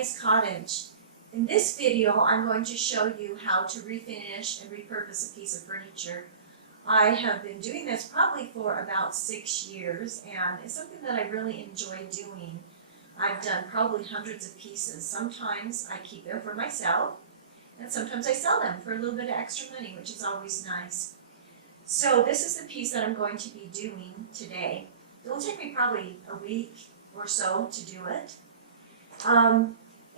Maggie's Cottage. In this video, I'm going to show you how to refinish and repurpose a piece of furniture. I have been doing this probably for about 6 years, and it's something that I really enjoy doing. I've done probably hundreds of pieces. Sometimes I keep them for myself, and sometimes I sell them for a little bit of extra money, which is always nice. So this is the piece that I'm going to be doing today. It will take me probably a week or so to do it.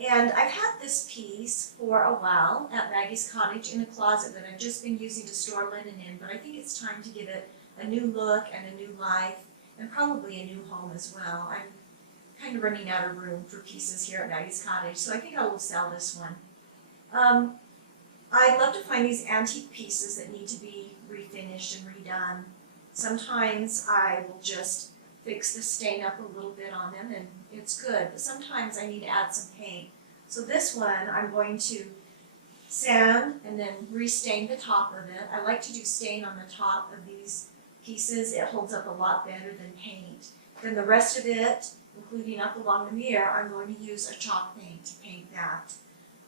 And I've had this piece for a while at Maggie's Cottage in a closet that I've just been using to store linen in, but I think it's time to give it a new look and a new life, and probably a new home as well. I'm kind of running out of room for pieces here at Maggie's Cottage, so I think I will sell this one. I love to find these antique pieces that need to be refinished and redone. Sometimes I will just fix the stain up a little bit on them and it's good, but sometimes I need to add some paint. So this one I'm going to sand and then restain the top of it. I like to do stain on the top of these pieces. It holds up a lot better than paint. Then the rest of it, including up along the mirror, I'm going to use a chalk paint to paint that.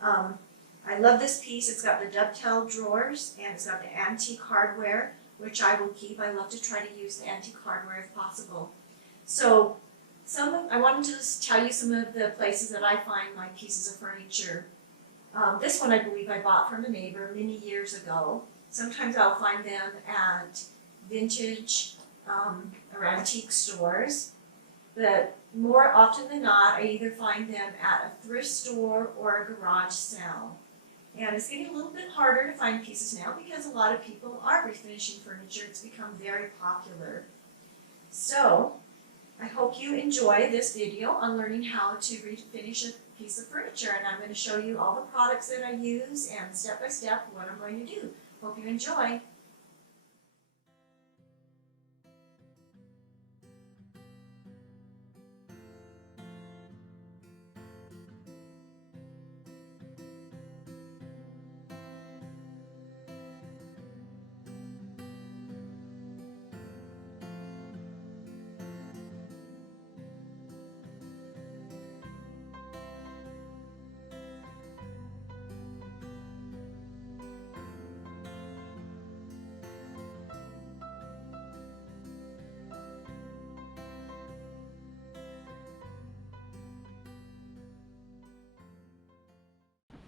I love this piece. It's got the dovetail drawers and it's got the antique hardware, which I will keep. I love to try to use the antique hardware if possible. So I wanted to just tell you some of the places that I find my pieces of furniture. This one I believe I bought from a neighbor many years ago. Sometimes I'll find them at vintage or antique stores, but more often than not I either find them at a thrift store or a garage sale. And it's getting a little bit harder to find pieces now because a lot of people are refinishing furniture. It's become very popular. So I hope you enjoy this video on learning how to refinish a piece of furniture, and I'm going to show you all the products that I use and step by step what I'm going to do. Hope you enjoy.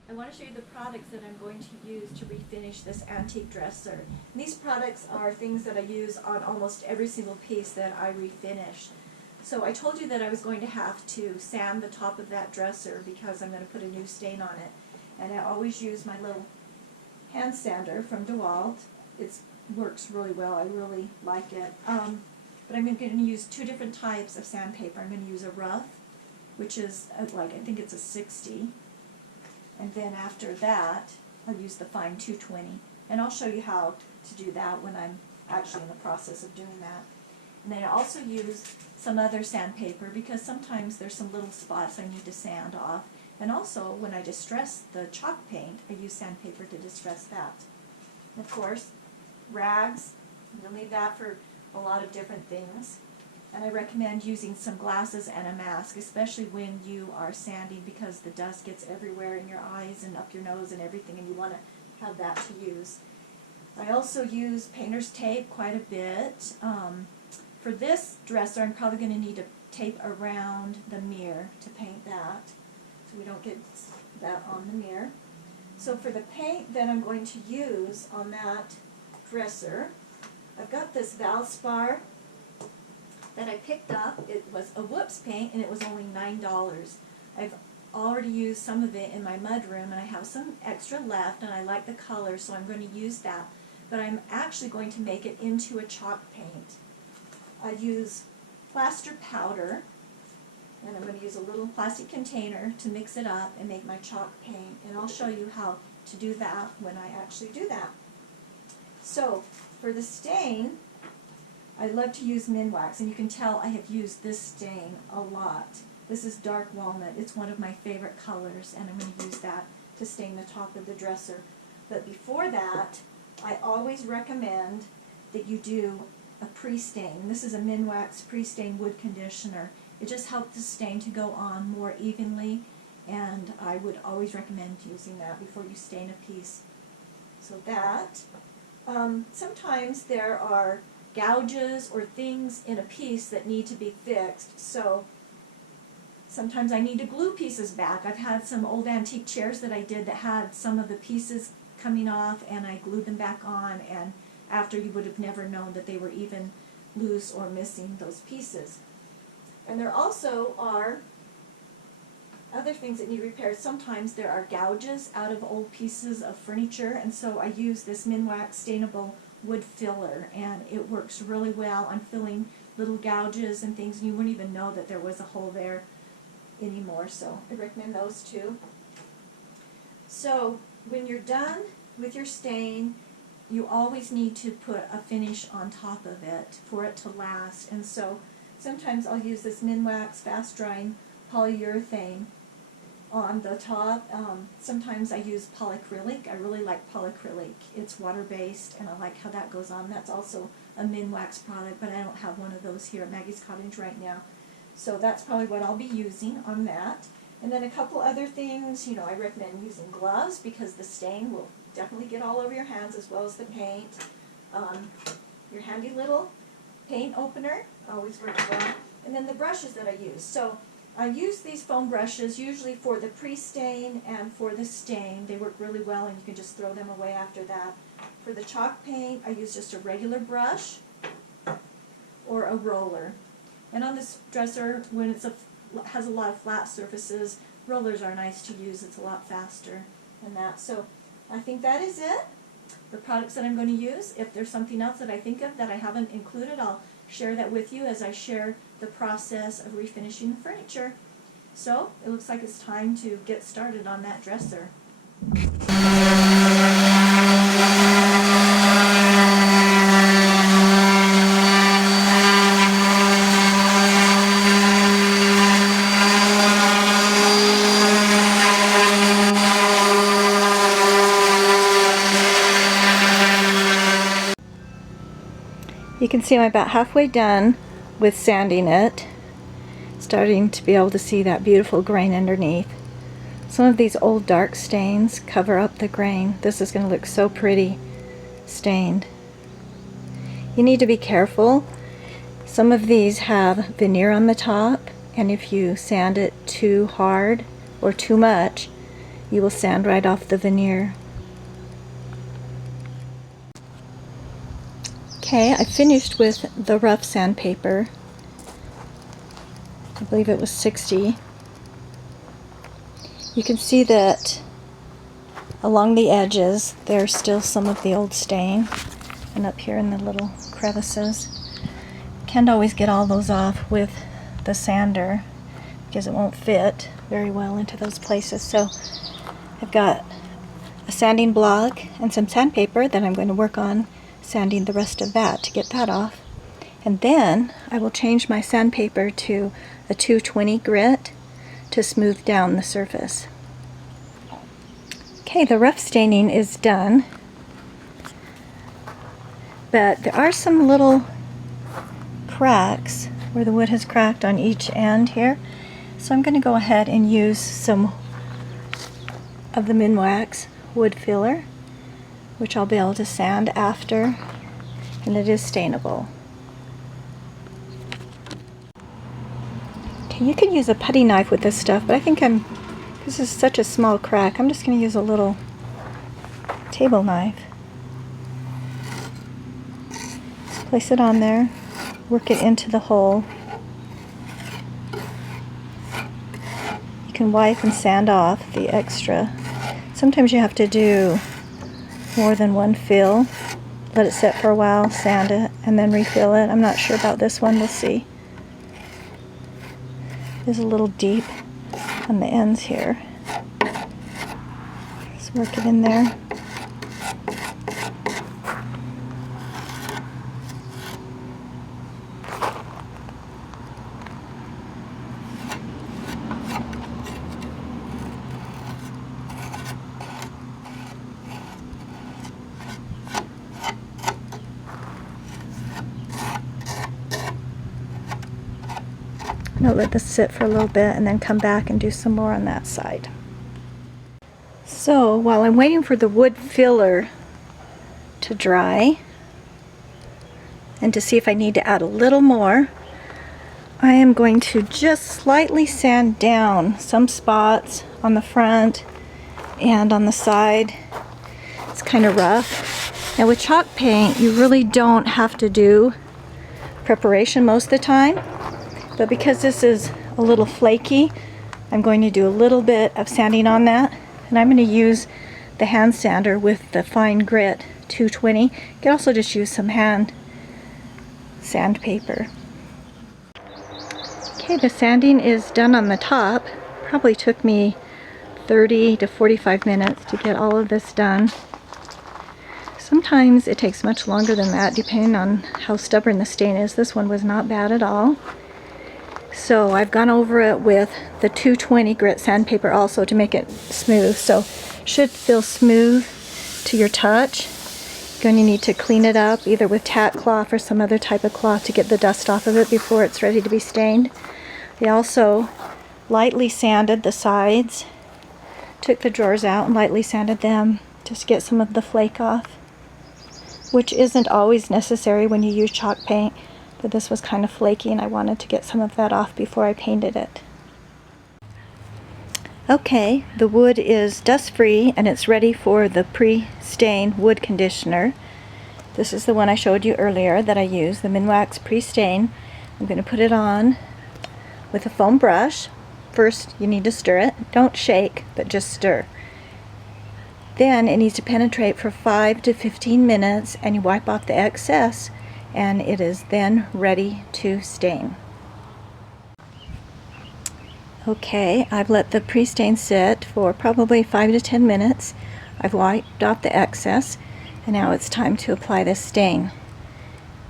I want to show you the products that I'm going to use to refinish this antique dresser. And these products are things that I use on almost every single piece that I refinish. So I told you that I was going to have to sand the top of that dresser because I'm going to put a new stain on it. And I always use my little hand sander from DeWalt. It works really well. I really like it. But I'm going to use two different types of sandpaper. I'm going to use a rough, which is I think it's a 60. And then after that, I'll use the fine 220. And I'll show you how to do that when I'm actually in the process of doing that. And then I also use some other sandpaper because sometimes there's some little spots I need to sand off. And also, when I distress the chalk paint, I use sandpaper to distress that. And of course, rags. You'll need that for a lot of different things. And I recommend using some glasses and a mask, especially when you are sanding because the dust gets everywhere in your eyes and up your nose and everything, and you want to have that to use. I also use painter's tape quite a bit. For this dresser, I'm probably going to need to tape around the mirror to paint that so we don't get that on the mirror. So for the paint that I'm going to use on that dresser, I've got this Valspar that I picked up. It was a Whoops paint and it was only $9. I've already used some of it in my mudroom and I have some extra left and I like the color, so I'm going to use that. But I'm actually going to make it into a chalk paint. I use plaster powder and I'm going to use a little plastic container to mix it up and make my chalk paint, and I'll show you how to do that when I actually do that. So for the stain, I love to use Minwax, and you can tell I have used this stain a lot. This is dark walnut. It's one of my favorite colors, and I'm going to use that to stain the top of the dresser. But before that, I always recommend that you do a pre-stain. This is a Minwax pre-stain wood conditioner. It just helps the stain to go on more evenly and I would always recommend using that before you stain a piece. So that. Sometimes there are gouges or things in a piece that need to be fixed, so sometimes I need to glue pieces back. I've had some old antique chairs that I did that had some of the pieces coming off, and I glued them back on, and after you would have never known that they were even loose or missing those pieces. And there also are other things that need repairs. Sometimes there are gouges out of old pieces of furniture, and so I use this Minwax stainable wood filler, and it works really well on filling little gouges and things, and you wouldn't even know that there was a hole there anymore, so I recommend those too. So when you're done with your stain, you always need to put a finish on top of it for it to last, and so sometimes I'll use this Minwax fast drying polyurethane on the top. Sometimes I use polyacrylic. I really like polyacrylic. It's water-based, and I like how that goes on. That's also a Minwax product, but I don't have one of those here at Maggie's Cottage right now. So that's probably what I'll be using on that. And then a couple other things, I recommend using gloves because the stain will definitely get all over your hands as well as the paint. Your handy little paint opener always works well. And then the brushes that I use. So I use these foam brushes usually for the pre-stain and for the stain. They work really well, and you can just throw them away after that. For the chalk paint, I use just a regular brush or a roller. And on this dresser, when it has a lot of flat surfaces, rollers are nice to use. It's a lot faster than that. So I think that is it. The products that I'm going to use. If there's something else that I think of that I haven't included, I'll share that with you as I share the process of refinishing the furniture. So it looks like it's time to get started on that dresser. You can see I'm about halfway done with sanding it, starting to be able to see that beautiful grain underneath. Some of these old dark stains cover up the grain. This is going to look so pretty stained. You need to be careful. Some of these have veneer on the top, and if you sand it too hard or too much, you will sand right off the veneer. Okay, I finished with the rough sandpaper. I believe it was 60. You can see that along the edges there's still some of the old stain, and up here in the little crevices. Can't always get all those off with the sander because it won't fit very well into those places. So I've got a sanding block and some sandpaper that I'm going to work on sanding the rest of that to get that off. And then I will change my sandpaper to a 220 grit to smooth down the surface. Okay, the rough staining is done, but there are some little cracks where the wood has cracked on each end here. So I'm going to go ahead and use some of the Minwax wood filler, which I'll be able to sand after, and it is stainable. Okay, you could use a putty knife with this stuff, but I think this is such a small crack, I'm just going to use a little table knife. Place it on there, work it into the hole. You can wipe and sand off the extra. Sometimes you have to do more than one fill. Let it sit for a while, sand it, and then refill it. I'm not sure about this one, we'll see. It's a little deep on the ends here. Let's work it in there. I'm going to let this sit for a little bit and then come back and do some more on that side. So while I'm waiting for the wood filler to dry and to see if I need to add a little more, I am going to just slightly sand down some spots on the front and on the side. It's kind of rough. Now with chalk paint, you really don't have to do preparation most of the time, but because this is a little flaky, I'm going to do a little bit of sanding on that, and I'm going to use the hand sander with the fine grit 220. You can also just use some hand sandpaper. Okay, the sanding is done on the top. Probably took me 30 to 45 minutes to get all of this done. Sometimes it takes much longer than that depending on how stubborn the stain is. This one was not bad at all. So I've gone over it with the 220 grit sandpaper also to make it smooth. So should feel smooth to your touch. You're going to need to clean it up either with tack cloth or some other type of cloth to get the dust off of it before it's ready to be stained. I also lightly sanded the sides, took the drawers out and lightly sanded them just to get some of the flake off, which isn't always necessary when you use chalk paint, but this was kind of flaky and I wanted to get some of that off before I painted it. Okay, the wood is dust free and it's ready for the pre-stain wood conditioner. This is the one I showed you earlier that I used, the Minwax pre-stain. I'm going to put it on with a foam brush. First you need to stir it. Don't shake, but just stir. Then it needs to penetrate for 5 to 15 minutes and you wipe off the excess and it is then ready to stain. Okay, I've let the pre-stain sit for probably 5 to 10 minutes. I've wiped off the excess and now it's time to apply this stain.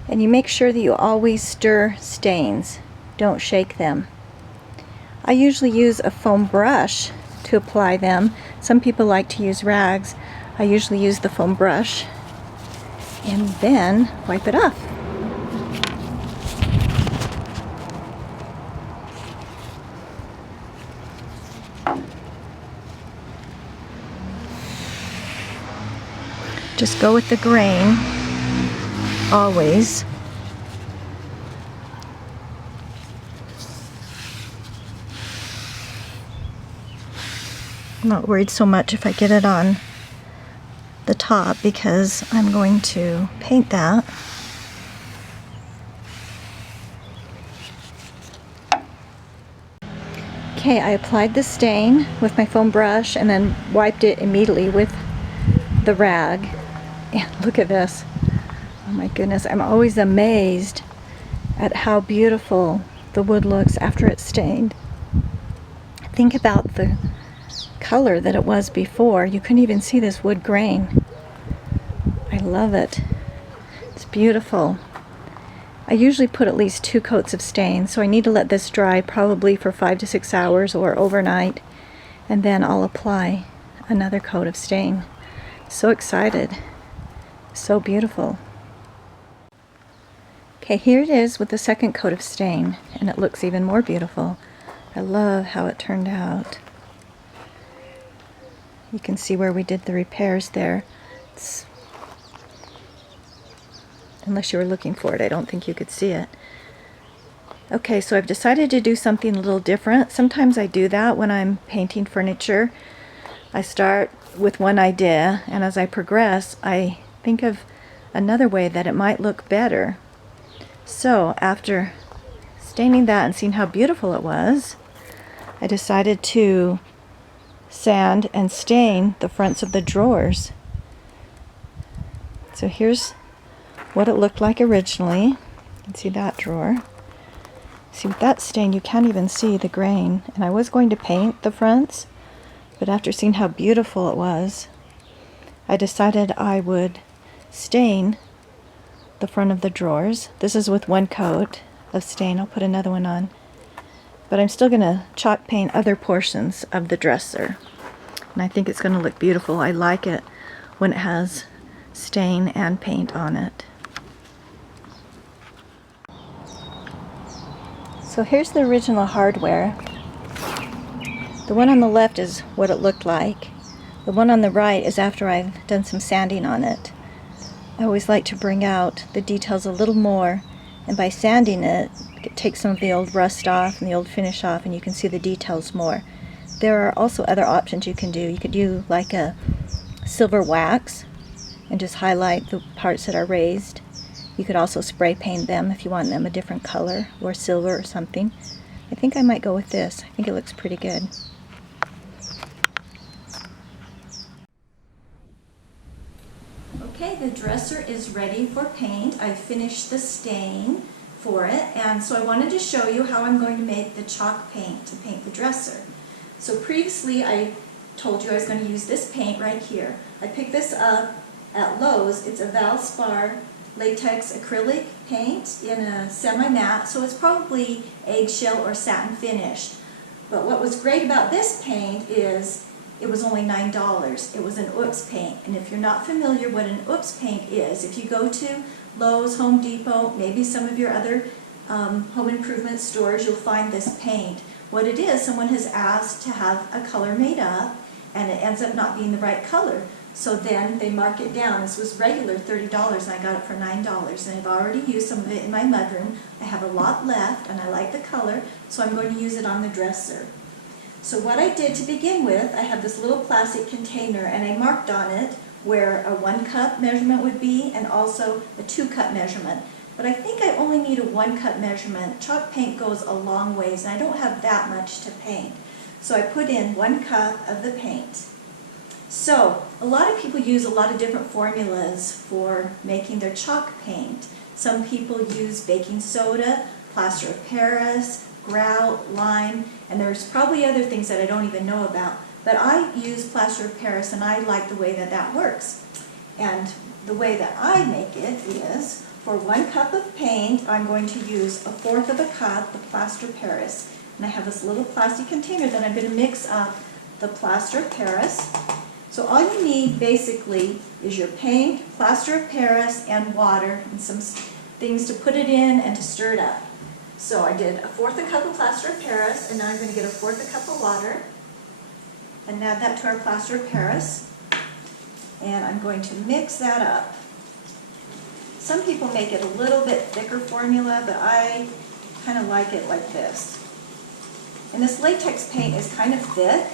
And you make sure that you always stir stains. Don't shake them. I usually use a foam brush to apply them. Some people like to use rags. I usually use the foam brush and then wipe it off. Just go with the grain, always. I'm not worried so much if I get it on the top because I'm going to paint that. Okay, I applied the stain with my foam brush and then wiped it immediately with the rag. And look at this. Oh my goodness, I'm always amazed at how beautiful the wood looks after it's stained. Think about the color that it was before. You couldn't even see this wood grain. I love it. It's beautiful. I usually put at least 2 coats of stain, so I need to let this dry probably for 5 to 6 hours or overnight, and then I'll apply another coat of stain. So excited. So beautiful. Okay, here it is with the second coat of stain, and it looks even more beautiful. I love how it turned out. You can see where we did the repairs there. Unless you were looking for it, I don't think you could see it. Okay, so I've decided to do something a little different. Sometimes I do that when I'm painting furniture. I start with one idea, and as I progress, I think of another way that it might look better. So after staining that and seeing how beautiful it was, I decided to sand and stain the fronts of the drawers. So here's what it looked like originally. You can see that drawer. See, with that stain you can't even see the grain, and I was going to paint the fronts, but after seeing how beautiful it was, I decided I would stain the front of the drawers. This is with 1 coat of stain. I'll put another one on. But I'm still going to chalk paint other portions of the dresser. And I think it's going to look beautiful. I like it when it has stain and paint on it. So here's the original hardware. The one on the left is what it looked like. The one on the right is after I've done some sanding on it. I always like to bring out the details a little more, and by sanding it, it takes some of the old rust off and the old finish off, and you can see the details more. There are also other options you can do. You could do like a silver wax and just highlight the parts that are raised. You could also spray paint them if you want them a different color, or silver or something. I think I might go with this. I think it looks pretty good. Okay, the dresser is ready for paint. I finished the stain for it, and so I wanted to show you how I'm going to make the chalk paint to paint the dresser. So previously I told you I was going to use this paint right here. I picked this up at Lowe's. It's a Valspar latex acrylic paint in a semi-matte, so it's probably eggshell or satin finish. But what was great about this paint is it was only $9. It was an Oops paint, and if you're not familiar what an Oops paint is, if you go to Lowe's, Home Depot, maybe some of your other home improvement stores, you'll find this paint. What it is, someone has asked to have a color made up, and it ends up not being the right color. So then they mark it down. This was regular $30, and I got it for $9. And I've already used some of it in my mudroom. I have a lot left, and I like the color, so I'm going to use it on the dresser. So what I did to begin with, I have this little plastic container, and I marked on it where a 1 cup measurement would be, and also a 2 cup measurement. But I think I only need a 1 cup measurement. Chalk paint goes a long ways, and I don't have that much to paint. So I put in 1 cup of the paint. So a lot of people use a lot of different formulas for making their chalk paint. Some people use baking soda, plaster of Paris, grout, lime, and there's probably other things that I don't even know about. But I use plaster of Paris, and I like the way that that works. And the way that I make it is, for 1 cup of paint, I'm going to use 1/4 of a cup of plaster of Paris. And I have this little plastic container that I'm going to mix up the plaster of Paris. So all you need basically is your paint, plaster of Paris, and water, and some things to put it in and to stir it up. So I did 1/4 a cup of plaster of Paris, and now I'm going to get 1/4 a cup of water and add that to our plaster of Paris. And I'm going to mix that up. Some people make it a little bit thicker formula, but I kind of like it like this. And this latex paint is kind of thick,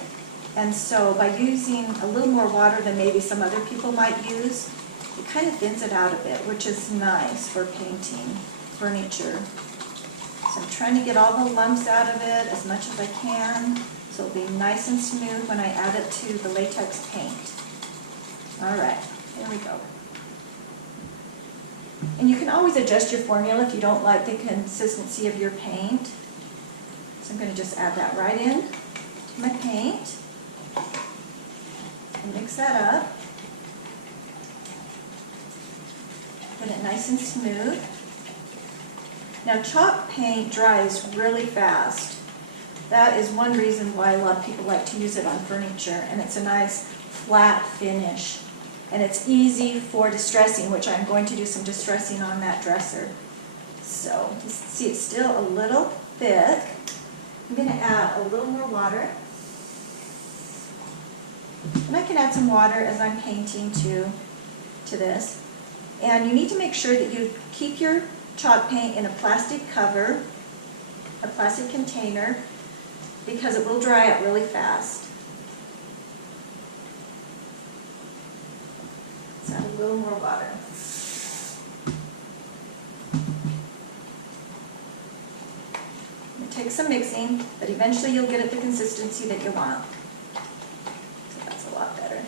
and so by using a little more water than maybe some other people might use, it kind of thins it out a bit, which is nice for painting furniture. So I'm trying to get all the lumps out of it as much as I can, so it'll be nice and smooth when I add it to the latex paint. All right, here we go. And you can always adjust your formula if you don't like the consistency of your paint. So I'm going to just add that right in to my paint and mix that up. Get it nice and smooth. Now chalk paint dries really fast. That is one reason why a lot of people like to use it on furniture, and it's a nice flat finish. And it's easy for distressing, which I'm going to do some distressing on that dresser. So you see it's still a little thick. I'm going to add a little more water. And I can add some water as I'm painting to this. And you need to make sure that you keep your chalk paint in a plastic cover, a plastic container, because it will dry out really fast. Let's add a little more water. It takes some mixing, but eventually you'll get it the consistency that you want. So that's a lot better.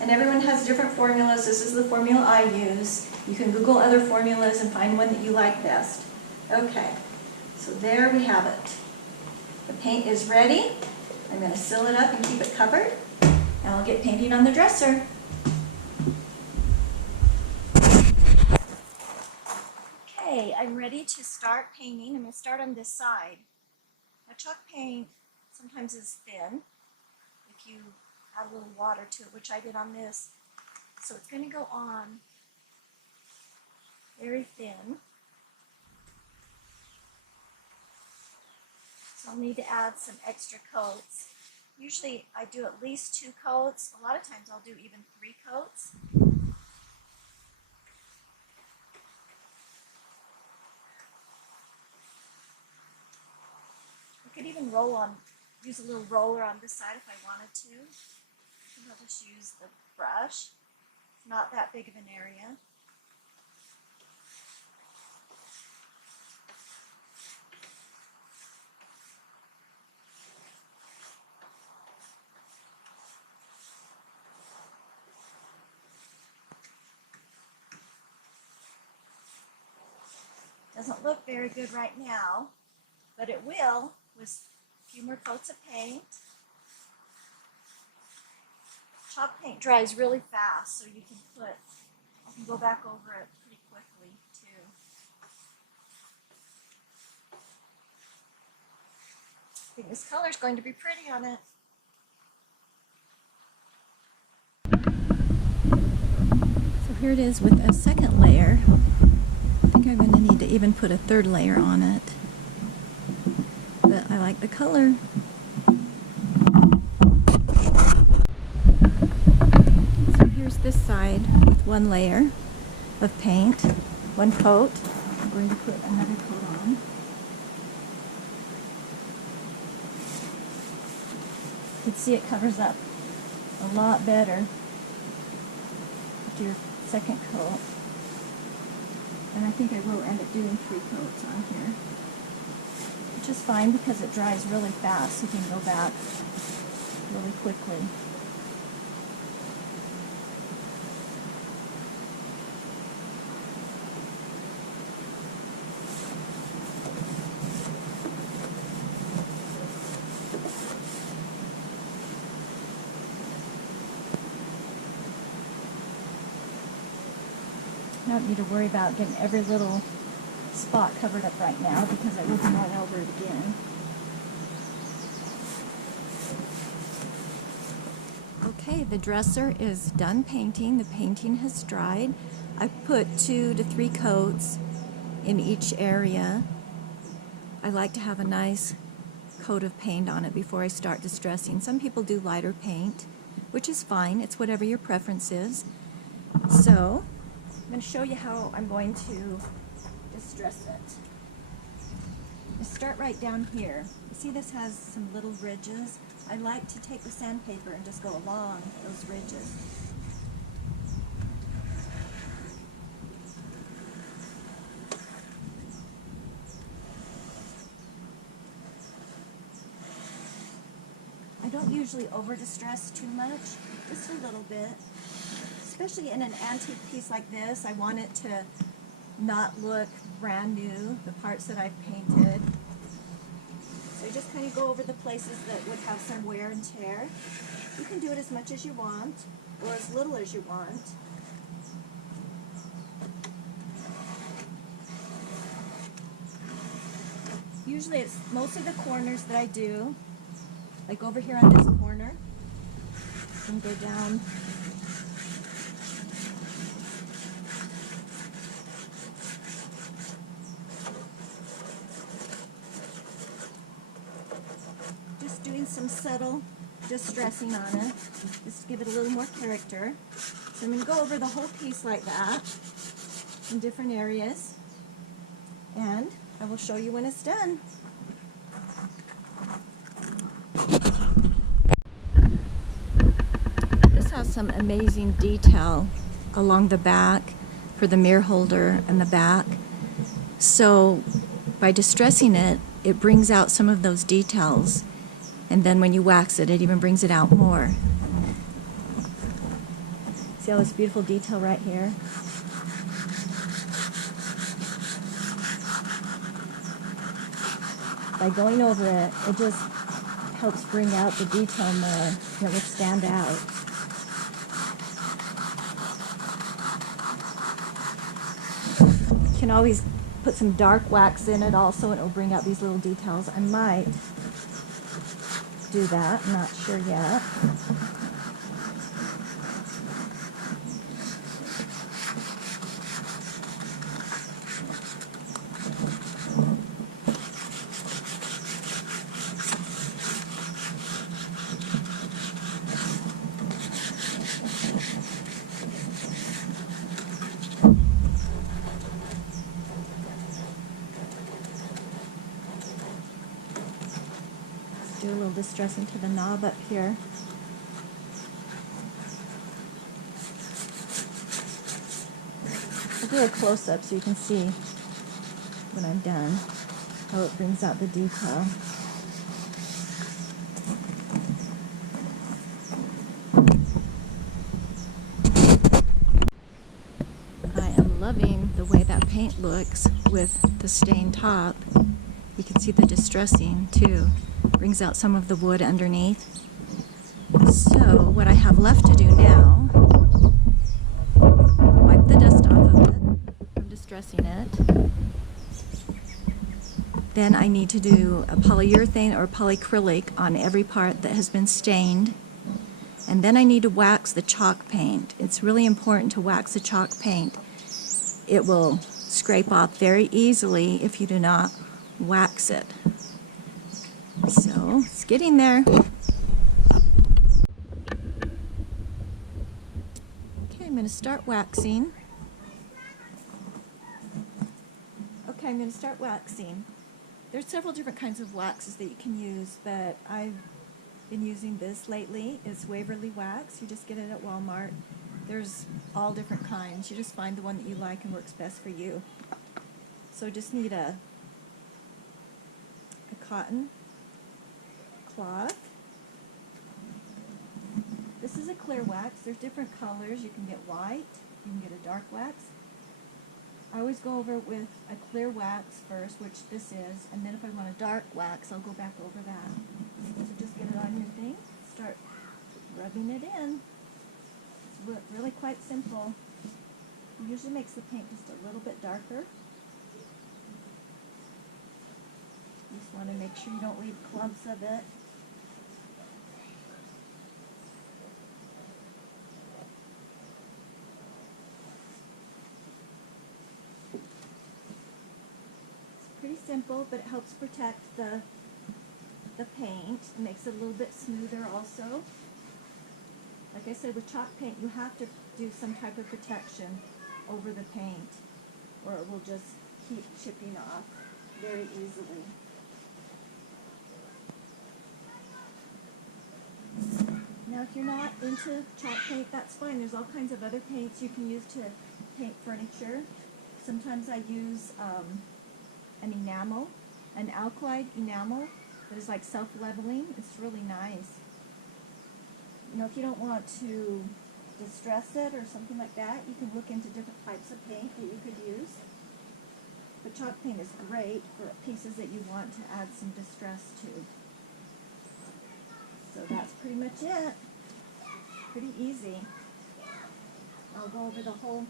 And everyone has different formulas. This is the formula I use. You can Google other formulas and find one that you like best. Okay, so there we have it. The paint is ready. I'm going to seal it up and keep it covered, and I'll get painting on the dresser. Okay, I'm ready to start painting. I'm going to start on this side. Now chalk paint sometimes is thin if you add a little water to it, which I did on this. So it's going to go on very thin. So I'll need to add some extra coats. Usually I do at least 2 coats. A lot of times I'll do even 3 coats. I could even use a little roller on this side if I wanted to. And I'll just use the brush. It's not that big of an area. Doesn't look very good right now, but it will with a few more coats of paint. Chalk paint dries really fast, so you can go back over it pretty quickly too. I think this color is going to be pretty on it. So here it is with a second layer. I think I'm going to need to even put a third layer on it. But I like the color. So here's this side with one layer of paint, one coat. I'm going to put another coat on. You can see it covers up a lot better with your second coat. And I think I will end up doing 3 coats on here, which is fine because it dries really fast. You can go back really quickly. I don't need to worry about getting every little spot covered up right now because I will be going over it again. Okay, the dresser is done painting. The painting has dried. I put 2 to 3 coats in each area. I like to have a nice coat of paint on it before I start distressing. Some people do lighter paint, which is fine. It's whatever your preference is. So I'm going to show you how I'm going to distress it. I start right down here. You see this has some little ridges. I like to take the sandpaper and just go along those ridges. I don't usually over distress too much, just a little bit. Especially in an antique piece like this, I want it to not look brand new, the parts that I've painted. So you just kind of go over the places that would have some wear and tear. You can do it as much as you want, or as little as you want. Usually it's mostly the corners that I do, like over here on this corner, and go down. Doing some subtle distressing on it, just to give it a little more character. So I'm going to go over the whole piece like that in different areas, and I will show you when it's done. This has some amazing detail along the back for the mirror holder and the back. So by distressing it, it brings out some of those details. And then when you wax it, it even brings it out more. See all this beautiful detail right here? By going over it, it just helps bring out the detail more, and it will stand out. You can always put some dark wax in it also, and it will bring out these little details. I might do that, I'm not sure yet. distressing to the knob up here. I'll do a close-up so you can see when I'm done, how it brings out the detail. I am loving the way that paint looks with the stained top. You can see the distressing too. Brings out some of the wood underneath. So what I have left to do now, wipe the dust off of it from distressing it. Then I need to do a polyurethane or polyacrylic on every part that has been stained. And then I need to wax the chalk paint. It's really important to wax the chalk paint. It will scrape off very easily if you do not wax it. So it's getting there. Okay, I'm going to start waxing. Okay, I'm going to start waxing. There's several different kinds of waxes that you can use, but I've been using this lately. It's Waverly Wax. You just get it at Walmart. There's all different kinds. You just find the one that you like and works best for you. So just need a cotton cloth. This is a clear wax. There's different colors. You can get white, you can get a dark wax. I always go over it with a clear wax first, which this is, and then if I want a dark wax, I'll go back over that. So just get it on your thing, start rubbing it in. It's really quite simple. It usually makes the paint just a little bit darker. You just want to make sure you don't leave clumps of it. It's pretty simple, but it helps protect the paint. It makes it a little bit smoother also. Like I said, with chalk paint, you have to do some type of protection over the paint, or it will just keep chipping off very easily. Now, if you're not into chalk paint, that's fine. There's all kinds of other paints you can use to paint furniture. Sometimes I use an enamel, an alkali enamel that is like self-leveling. It's really nice. You know, if you don't want to distress it or something like that, you can look into different types of paint that you could use. But chalk paint is great for pieces that you want to add some distress to. So that's pretty much it. Pretty easy. I'll go over the whole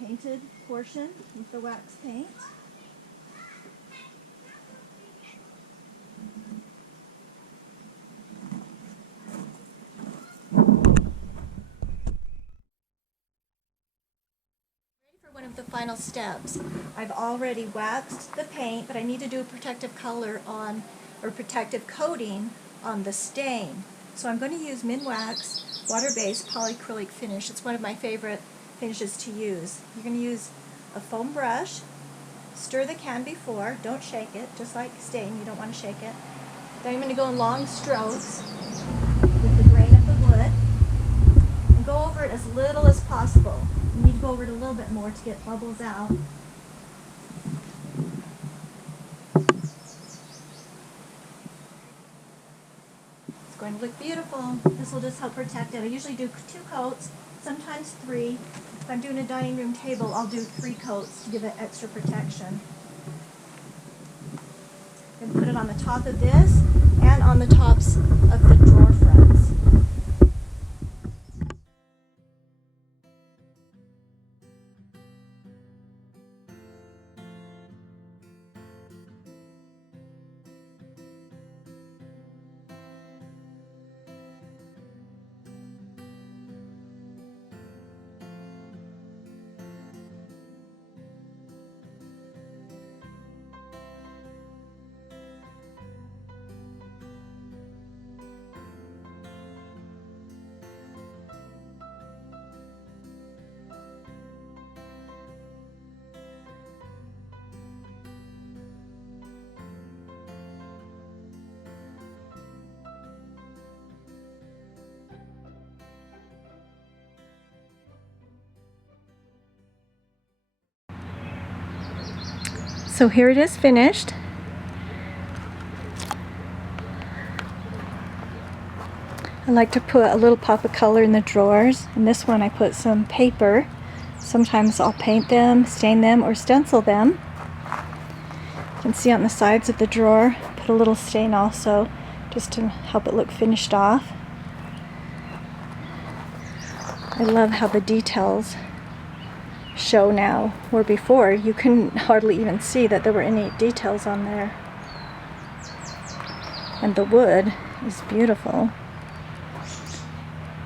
painted portion with the wax paint. One of the final steps. I've already waxed the paint, but I need to do a protective color on, or protective coating on the stain. So I'm going to use Minwax water-based polyacrylic finish. It's one of my favorite finishes to use. You're going to use a foam brush, stir the can before, don't shake it, just like stain, you don't want to shake it. Then I'm going to go in long strokes with the grain of the wood and go over it as little as possible. You need to go over it a little bit more to get bubbles out. It's going to look beautiful. This will just help protect it. I usually do 2 coats, sometimes 3. If I'm doing a dining room table, I'll do 3 coats to give it extra protection. I'm going to put it on the top of this and on the tops of the drawer fronts. So here it is finished. I like to put a little pop of color in the drawers. In this one I put some paper. Sometimes I'll paint them, stain them, or stencil them. You can see on the sides of the drawer, put a little stain also, just to help it look finished off. I love how the details show now, where before you couldn't hardly even see that there were any details on there. And the wood is beautiful.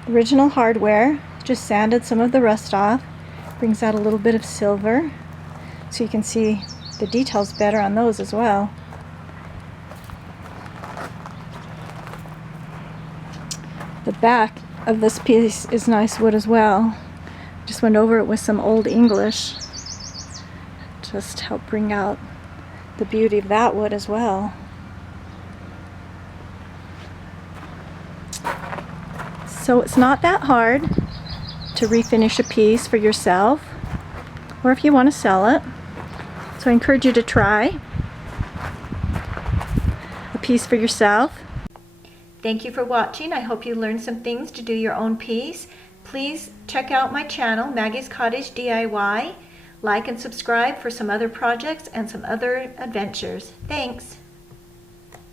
Original hardware, just sanded some of the rust off, brings out a little bit of silver, so you can see the details better on those as well. The back of this piece is nice wood as well. Just went over it with some Old English, just help bring out the beauty of that wood as well. So it's not that hard to refinish a piece for yourself, or if you want to sell it. So I encourage you to try a piece for yourself. Thank you for watching. I hope you learned some things to do your own piece. Please check out my channel, Maggie's Cottage DIY. Like and subscribe for some other projects and some other adventures. Thanks.